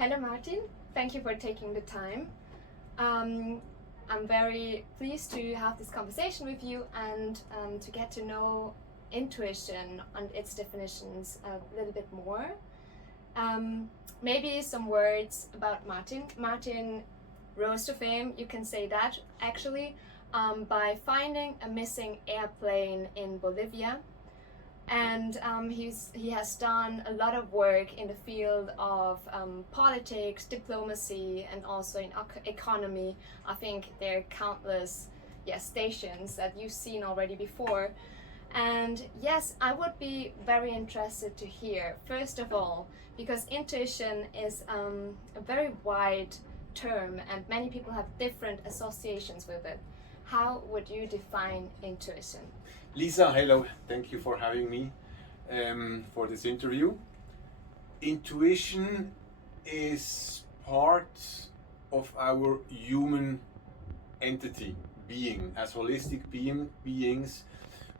Hello Martin, thank you for taking the time. I'm very pleased to have this conversation with you and to get to know intuition and its definitions a little bit more. Maybe some words about Martin. Martin rose to fame, you can say that actually, by finding a missing airplane in Bolivia. And he has done a lot of work in the field of politics, diplomacy, and also in economy. I think there are countless stations that you've seen already before. And yes, I would be very interested to hear, first of all, because intuition is a very wide term and many people have different associations with it. How would you define intuition? Lisa, hello. Thank you for having me for this interview. Intuition is part of our human entity, being. As holistic beings,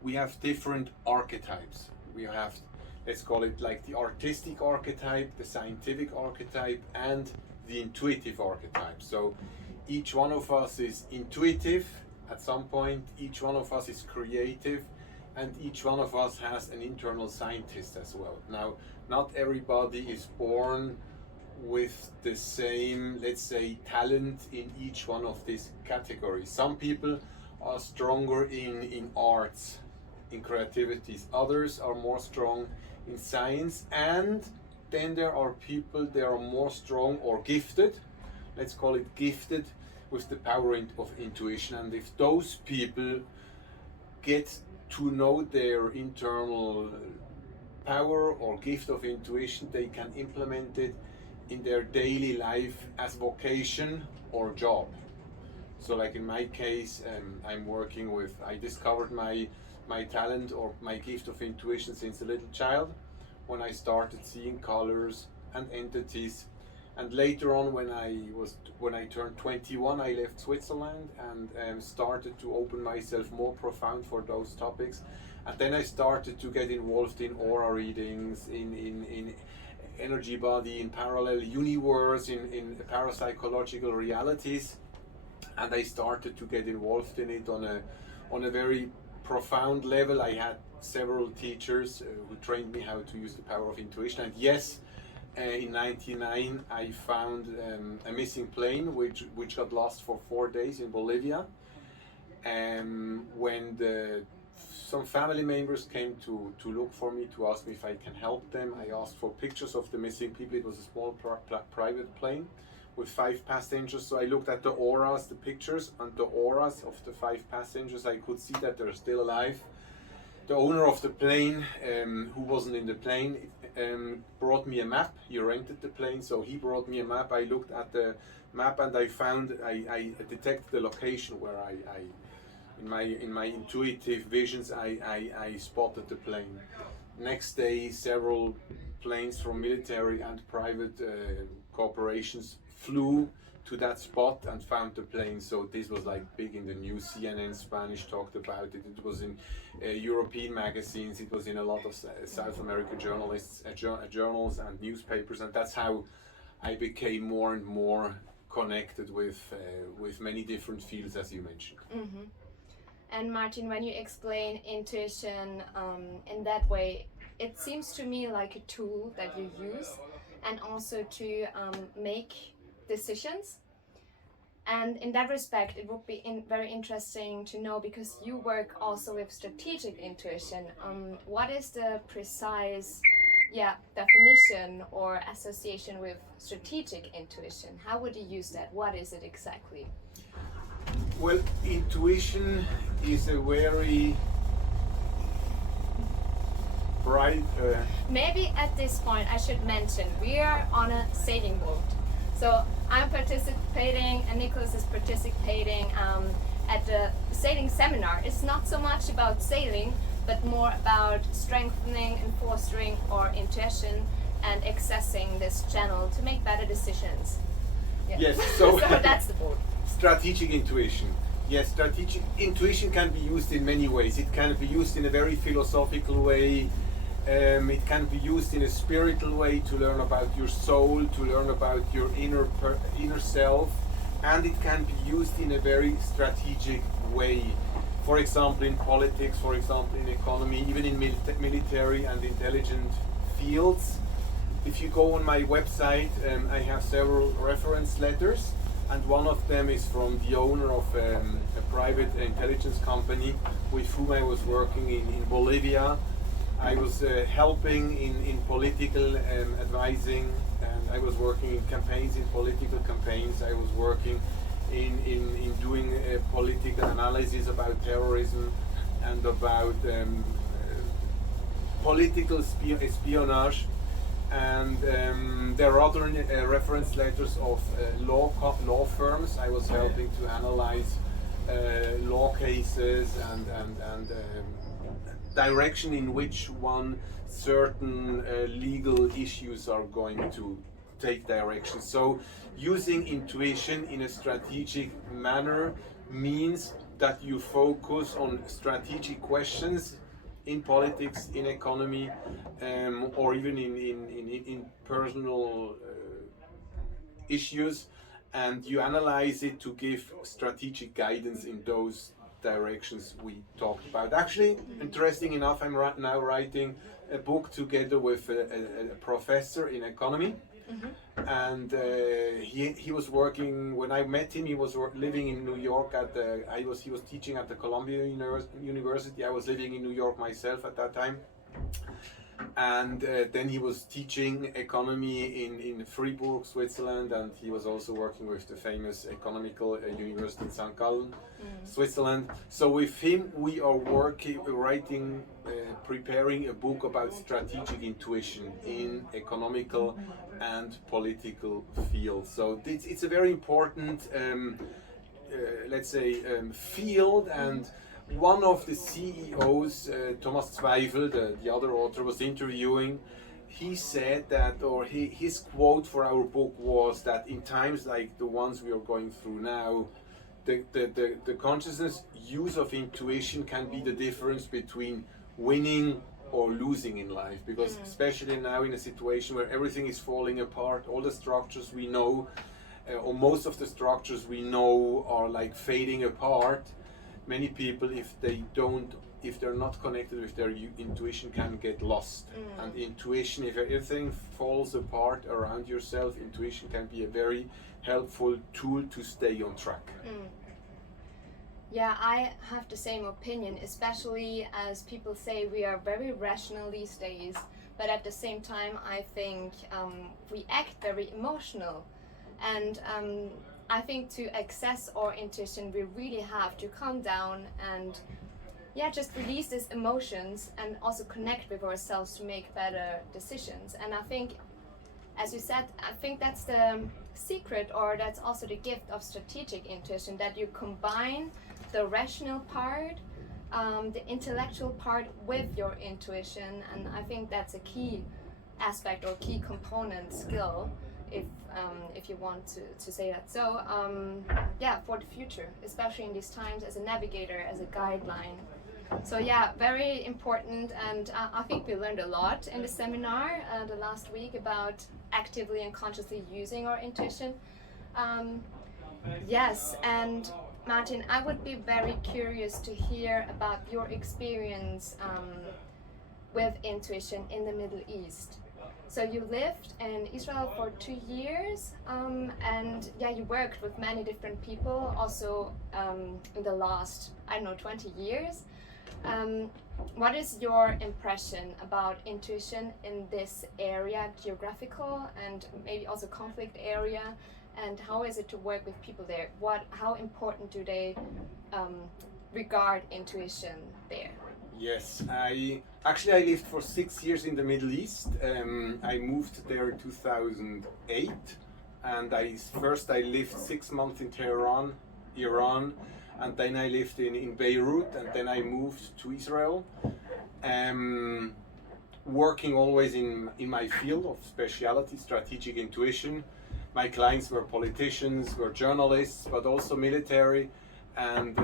we have different archetypes. We have, let's call it like the artistic archetype, the scientific archetype, and the intuitive archetype. So each one of us is intuitive. At some point, each one of us is creative, and each one of us has an internal scientist as well. Now, not everybody is born with the same, let's say, talent in each one of these categories. Some people are stronger in arts, in creativities. Others are more strong in science, and then there are people that are more strong or gifted. Let's call it gifted with the power of intuition. And if those people get to know their internal power or gift of intuition, they can implement it in their daily life as vocation or job. So like in my case, I discovered my talent or my gift of intuition since a little child, when I started seeing colors and entities. And later on, when I turned 21, I left Switzerland and started to open myself more profound for those topics. And then I started to get involved in aura readings, in energy body, in parallel universe, in parapsychological realities. And I started to get involved in it on a very profound level. I had several teachers who trained me how to use the power of intuition. And yes, in '99 I found a missing plane which got lost for 4 days in Bolivia. When some family members came to look for me, to ask me if I can help them, I asked for pictures of the missing people. It was a small private plane with 5 passengers. So I looked at the auras, the pictures, and the auras of the 5 passengers. I could see that they're still alive. The owner of the plane, who wasn't in the plane, brought me a map. He rented the plane, so he brought me a map. I looked at the map and I detected the location where in my intuitive visions, I spotted the plane. Next day, several planes from military and private corporations flew to that spot and found the plane. So this was like big in the news. CNN Spanish talked about it. It was in European magazines. It was in a lot of South American journals and newspapers. And that's how I became more and more connected with many different fields, as you mentioned. Mm-hmm. And Martin, when you explain intuition in that way, it seems to me like a tool that you use, and also to make decisions. And in that respect, it would be very interesting to know, because you work also with strategic intuition. What is the precise definition or association with strategic intuition? How would you use that? What is it exactly? Well, intuition is a very bright... Maybe at this point I should mention we are on a sailing boat. So I'm participating and Nicholas is participating at the sailing seminar. It's not so much about sailing, but more about strengthening and fostering our intuition and accessing this channel to make better decisions. Yeah. Yes, so, so that's the boat. Strategic intuition. Yes, strategic intuition can be used in many ways. It can be used in a very philosophical way, It can be used in a spiritual way to learn about your soul, to learn about your inner self, and it can be used in a very strategic way. For example, in politics, for example, in economy, even in military and intelligent fields. If you go on my website, I have several reference letters, and one of them is from the owner of a private intelligence company with whom I was working in Bolivia. I was helping in political advising, and I was working in campaigns, in political campaigns. I was working in doing political analysis about terrorism and about political espionage. And there are other reference letters of law firms. I was helping to analyze law cases and direction in which certain legal issues are going to take direction. So using intuition in a strategic manner means that you focus on strategic questions in politics, in economy, or even in personal issues, and you analyze it to give strategic guidance in those directions we talked about. Actually, interesting enough, I'm right now writing a book together with a professor in economy. Mm-hmm. And he was working, when I met him, he was living in New York he was teaching at the Columbia University. I was living in New York myself at that time. And then he was teaching economy in Fribourg, Switzerland, and he was also working with the famous economical university in St. Gallen, Switzerland. So with him we are preparing a book about strategic intuition in economical and political fields. So it's a very important, field. And one of the CEOs, Thomas Zweifel, the other author, was interviewing. He said that, or his quote for our book was that in times like the ones we are going through now, the consciousness use of intuition can be the difference between winning or losing in life. Because especially now in a situation where everything is falling apart, all the structures we know, or most of the structures we know, are like fading apart. Many people, if they're not connected with their intuition, can get lost. And intuition, if everything falls apart around yourself, intuition can be a very helpful tool to stay on track. Yeah, I have the same opinion, especially as people say we are very rational these days, but at the same time I think we act very emotional. And I think to access our intuition, we really have to calm down and just release these emotions and also connect with ourselves to make better decisions. And I think, as you said, I think that's the secret, or that's also the gift of strategic intuition, that you combine the rational part, the intellectual part with your intuition. And I think that's a key aspect or key component skill, if you want to say that. So for the future, especially in these times, as a navigator, as a guideline. So very important. And I think we learned a lot in the seminar the last week about actively and consciously using our intuition. Yes, and Martin, I would be very curious to hear about your experience with intuition in the Middle East. So you lived in Israel for 2 years, and you worked with many different people also in the last, 20 years. What is your impression about intuition in this area, geographical and maybe also conflict area, and how is it to work with people there? How important do they regard intuition there? Yes, I lived for 6 years in the Middle East. I moved there in 2008, and I lived 6 months in Tehran, Iran, and then I lived in Beirut, and then I moved to Israel. Working always in my field of speciality, strategic intuition. My clients were politicians, were journalists, but also military and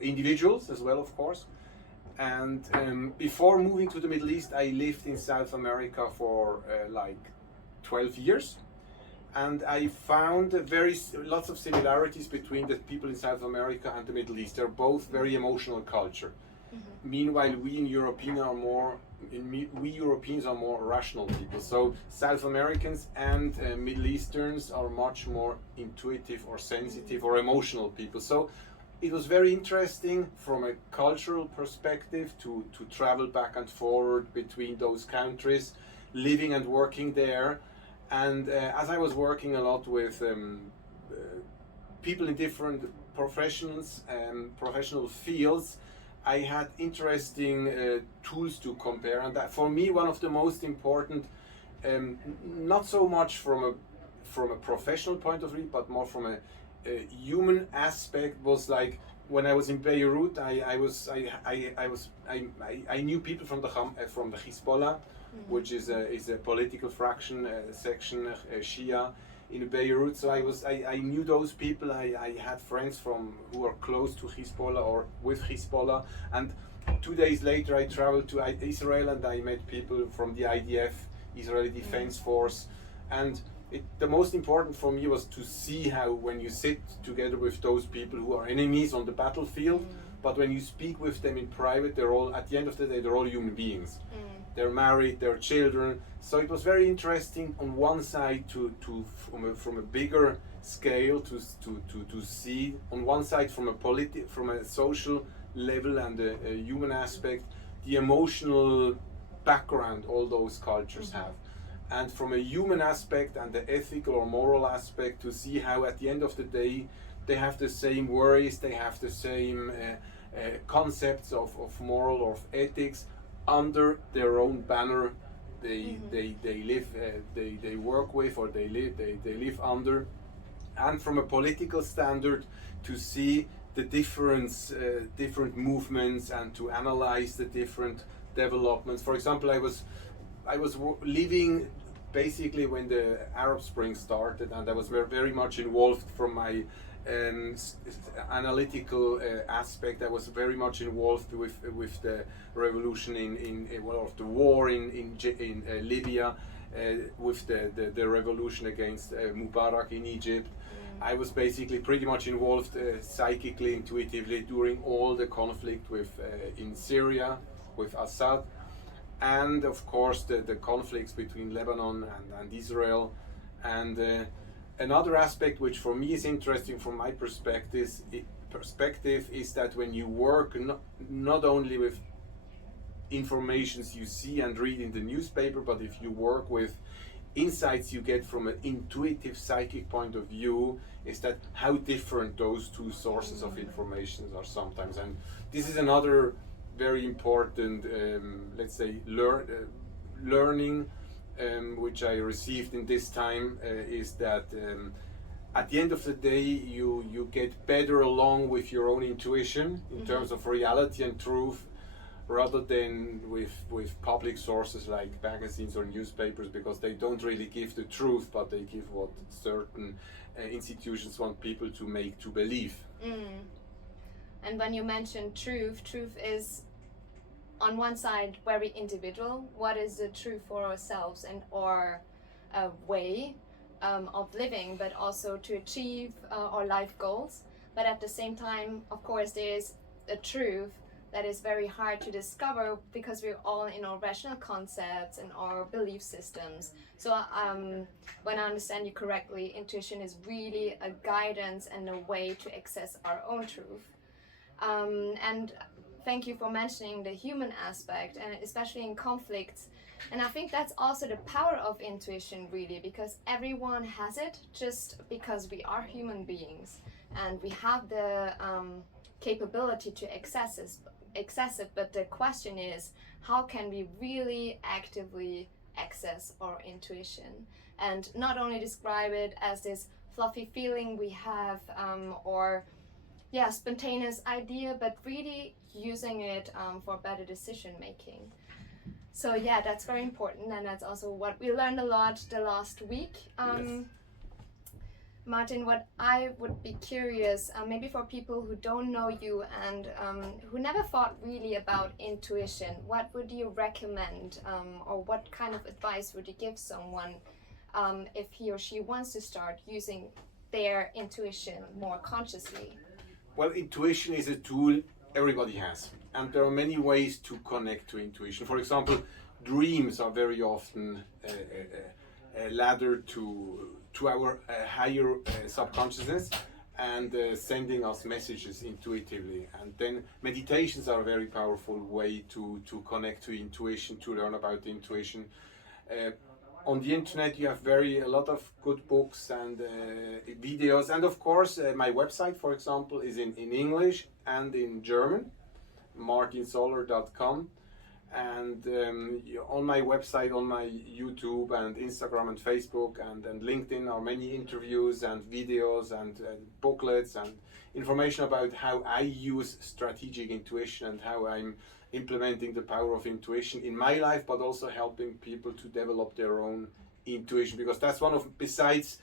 individuals as well, of course. And before moving to the Middle East, I lived in South America for like 12 years. And I found lots of similarities between the people in South America and the Middle East. They're both very emotional culture. Meanwhile, we Europeans are more rational people. So South Americans and Middle Easterns are much more intuitive or sensitive or emotional people. So it was very interesting from a cultural perspective to travel back and forward between those countries, living and working there. And as I was working a lot with people in different professional fields, I had interesting tools to compare. And that, for me, one of the most important, not so much from a professional point of view, but more from a human aspect, was like when I was in Beirut. I knew people from the Hezbollah, which is a political faction section, Shia, in Beirut. So I knew those people. I had friends who were close to Hezbollah or with Hezbollah. And 2 days later, I traveled to Israel and I met people from the IDF, Israeli Defense Force. And the most important for me was to see how, when you sit together with those people who are enemies on the battlefield, but when you speak with them in private, they're all, at the end of the day, they're all human beings. They're married, they're children. So it was very interesting on one side from a bigger scale to see on one side from a social level and a human aspect, the emotional background all those cultures have. And from a human aspect and the ethical or moral aspect, to see how at the end of the day they have the same worries, they have the same concepts of moral or of ethics under their own banner. They live, they work with, or they live under. And from a political standard, to see the different movements and to analyze the different developments. For example, I was living basically when the Arab Spring started, and I was very much involved from my analytical aspect. I was very much involved with the revolution of the war in Libya, with the revolution against Mubarak in Egypt. I was basically pretty much involved psychically, intuitively during all the conflict in Syria with Assad, and of course the conflicts between Lebanon and Israel. And another aspect which for me is interesting from my perspective is that when you work not only with informations you see and read in the newspaper, but if you work with insights you get from an intuitive psychic point of view, is that how different those two sources of information are sometimes. And this is another very important, let's say, learning which I received in this time, is that at the end of the day you get better along with your own intuition in terms of reality and truth, rather than with public sources like magazines or newspapers, because they don't really give the truth, but they give what certain institutions want people to believe. And when you mention truth is on one side very individual. What is the truth for ourselves and our way of living, but also to achieve our life goals. But at the same time, of course, there is a truth that is very hard to discover, because we're all in our rational concepts and our belief systems. So when I understand you correctly, intuition is really a guidance and a way to access our own truth. And thank you for mentioning the human aspect, and especially in conflicts. And I think that's also the power of intuition, really, because everyone has it, just because we are human beings and we have the capability to access it. But the question is, how can we really actively access our intuition and not only describe it as this fluffy feeling we have, or spontaneous idea, but really using it for better decision making. So that's very important, and that's also what we learned a lot the last week. Yes. Martin, what I would be curious, maybe for people who don't know you and who never thought really about intuition, what would you recommend, or what kind of advice would you give someone if he or she wants to start using their intuition more consciously? Well, intuition is a tool everybody has, and there are many ways to connect to intuition. For example, dreams are very often a ladder to our higher subconsciousness and sending us messages intuitively. And then meditations are a very powerful way to connect to intuition, to learn about intuition. On the internet you have a lot of good books and videos, and of course my website, for example, is in English and in German, martinzoller.com. And on my website, on my YouTube and Instagram and Facebook and LinkedIn are many interviews and videos and booklets and information about how I use strategic intuition and how I'm implementing the power of intuition in my life, but also helping people to develop their own intuition, because that's one of, besides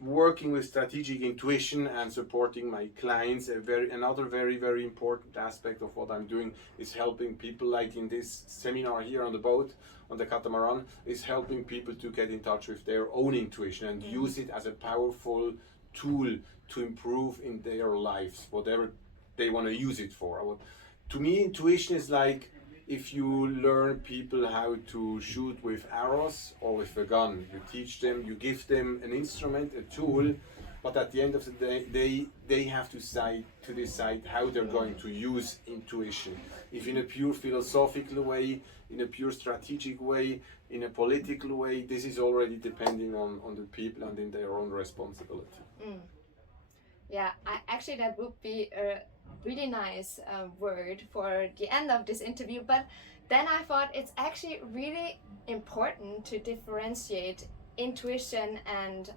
working with strategic intuition and supporting my clients, another very important aspect of what I'm doing is helping people, like in this seminar here on the boat, on the catamaran, is helping people to get in touch with their own intuition and use it as a powerful tool to improve in their lives, whatever they want to use it for. To me, intuition is like if you learn people how to shoot with arrows or with a gun. You teach them, you give them an instrument, a tool, but at the end of the day, they have to decide how they're going to use intuition. If in a pure philosophical way, in a pure strategic way, in a political way, this is already depending on the people and in their own responsibility. Yeah, actually that would be a really nice word for the end of this interview, but then I thought it's actually really important to differentiate intuition and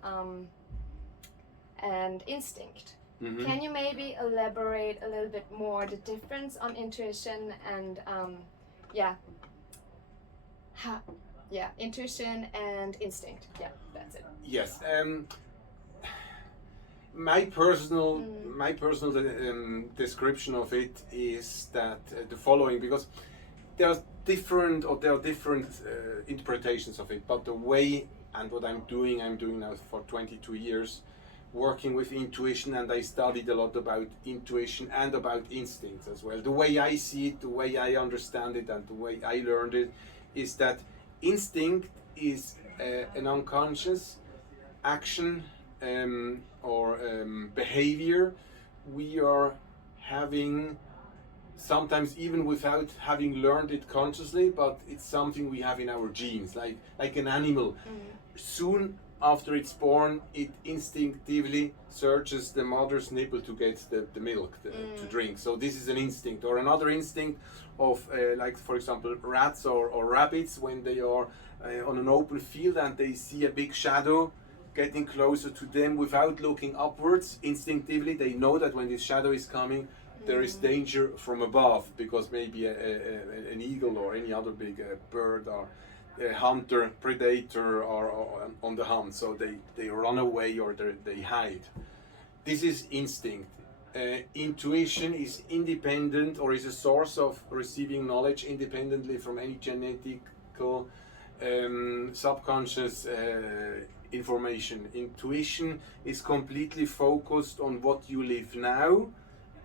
instinct. Mm-hmm. Can you maybe elaborate a little bit more the difference on intuition and intuition and instinct? Yeah, that's it. Yes. My personal description of it is that the following, because there are different interpretations of it, but the way and what I'm doing now for 22 years, working with intuition, and I studied a lot about intuition and about instincts as well. The way I see it, the way I understand it, and the way I learned it is that instinct is an unconscious action or behavior we are having, sometimes even without having learned it consciously, but it's something we have in our genes, like an animal. Soon after it's born, it instinctively searches the mother's nipple to get the milk to drink. So this is an instinct. Or another instinct of like, for example, rats or rabbits, when they are on an open field and they see a big shadow getting closer to them without looking upwards, instinctively they know that when this shadow is coming, there is danger from above, because maybe an eagle or any other big bird or a hunter, predator are on the hunt, so they run away or they hide. This is instinct. Intuition is independent, or is a source of receiving knowledge independently from any genetical subconscious information. Intuition is completely focused on what you live now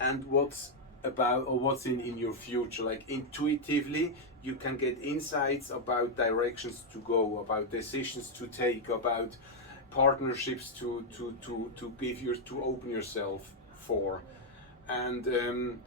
and what's in your future. Like intuitively you can get insights about directions to go, about decisions to take, about partnerships to open yourself for. And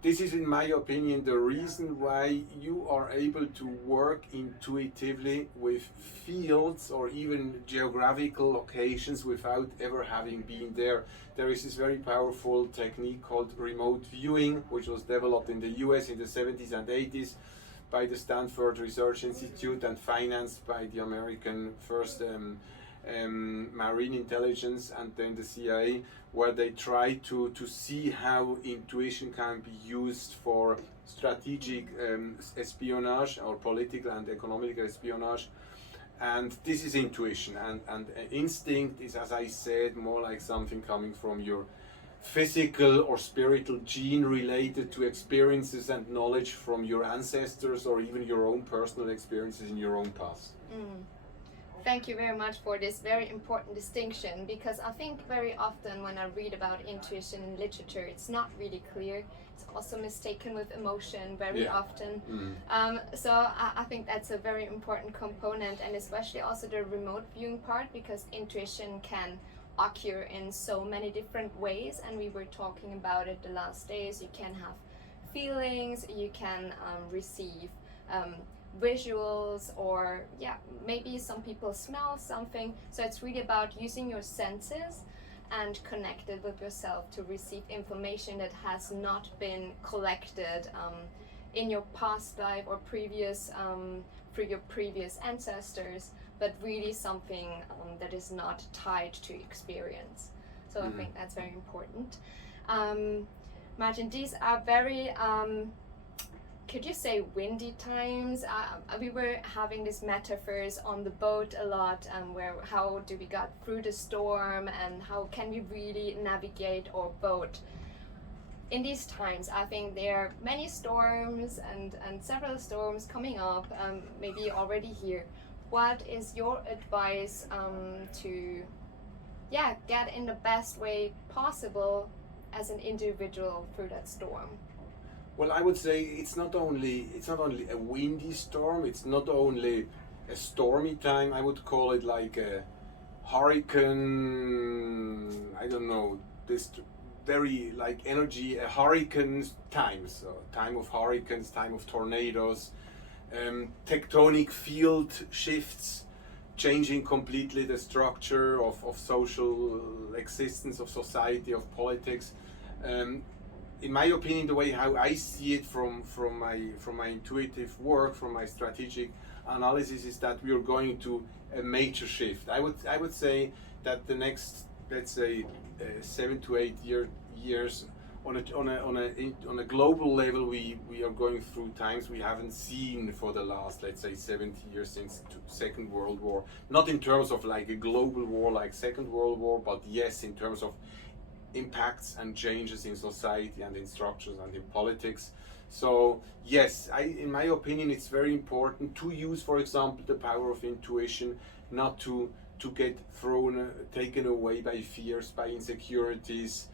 this is, in my opinion, the reason why you are able to work intuitively with fields or even geographical locations without ever having been there. There is this very powerful technique called remote viewing, which was developed in the US in the 70s and 80s by the Stanford Research Institute and financed by the American first Marine Intelligence and then the CIA, where they try to see how intuition can be used for strategic espionage or political and economic espionage. And this is intuition, and instinct is, as I said, more like something coming from your physical or spiritual gene related to experiences and knowledge from your ancestors or even your own personal experiences in your own past. Thank you very much for this very important distinction, because I think very often when I read about intuition in literature, it's not really clear. It's also mistaken with emotion very often. So I think that's a very important component, and especially also the remote viewing part, because intuition can occur in so many different ways, and we were talking about it the last days. You can have feelings, you can receive visuals, or maybe some people smell something. So it's really about using your senses and connected with yourself to receive information that has not been collected in your past life or previous through your previous ancestors, but really something that is not tied to experience. So I think that's very important. Martin, these are very could you say windy times? We were having these metaphors on the boat a lot, where how do we get through the storm and how can we really navigate our boat in these times. I think there are many storms and several storms coming up, maybe already here. What is your advice to get in the best way possible as an individual through that storm? Well, I would say it's not only a windy storm, it's not only a stormy time. I would call it like a hurricane, I don't know, this very like energy, a hurricane time. So time of hurricanes, time of tornadoes, tectonic field shifts, changing completely the structure of social existence, of society, of politics. In my opinion, the way how I see it from my intuitive work, from my strategic analysis, is that we are going to a major shift. I would say that the next, let's say, 7 to 8 years on a global level, we are going through times we haven't seen for the last, let's say, 70 years since Second World War. Not in terms of like a global war like Second World War, but yes, in terms of impacts and changes in society and in structures and in politics. So yes, in my opinion, it's very important to use, for example, the power of intuition, not to get taken away by fears, by insecurities,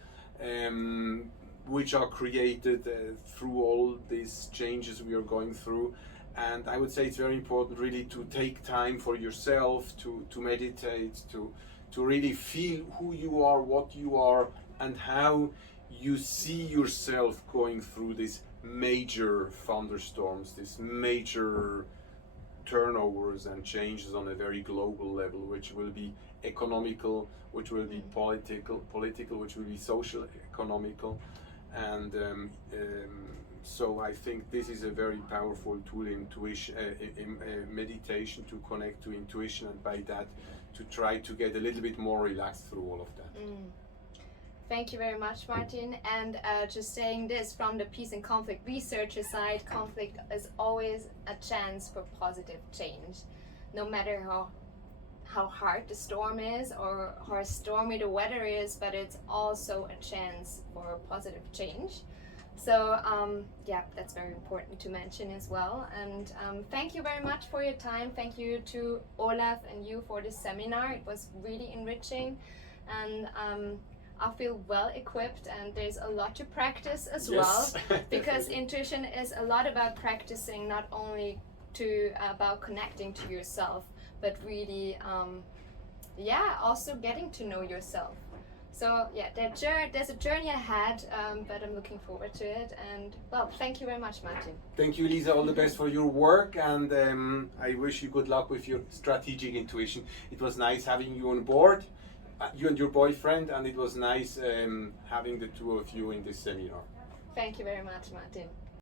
which are created through all these changes we are going through. And I would say it's very important really to take time for yourself, to meditate, to really feel who you are, what you are, and how you see yourself going through these major thunderstorms, these major turnovers and changes on a very global level, which will be economical, which will be political, which will be social, economical. And so I think this is a very powerful tool, intuition, meditation, to connect to intuition, and by that to try to get a little bit more relaxed through all of that. Thank you very much, Martin. And just saying this from the peace and conflict researcher side, conflict is always a chance for positive change. No matter how hard the storm is or how stormy the weather is, but it's also a chance for positive change. So that's very important to mention as well. And thank you very much for your time. Thank you to Olaf and you for this seminar. It was really enriching, and I feel well equipped, and there's a lot to practice as well, because intuition is a lot about practicing, not only about connecting to yourself, but really also getting to know yourself. So there's a journey ahead, but I'm looking forward to it. And well, thank you very much, Martin. Thank you, Lisa. All the best for your work, and I wish you good luck with your strategic intuition. It was nice having you on board, you and your boyfriend, and it was nice having the two of you in this seminar. Thank you very much, Martin.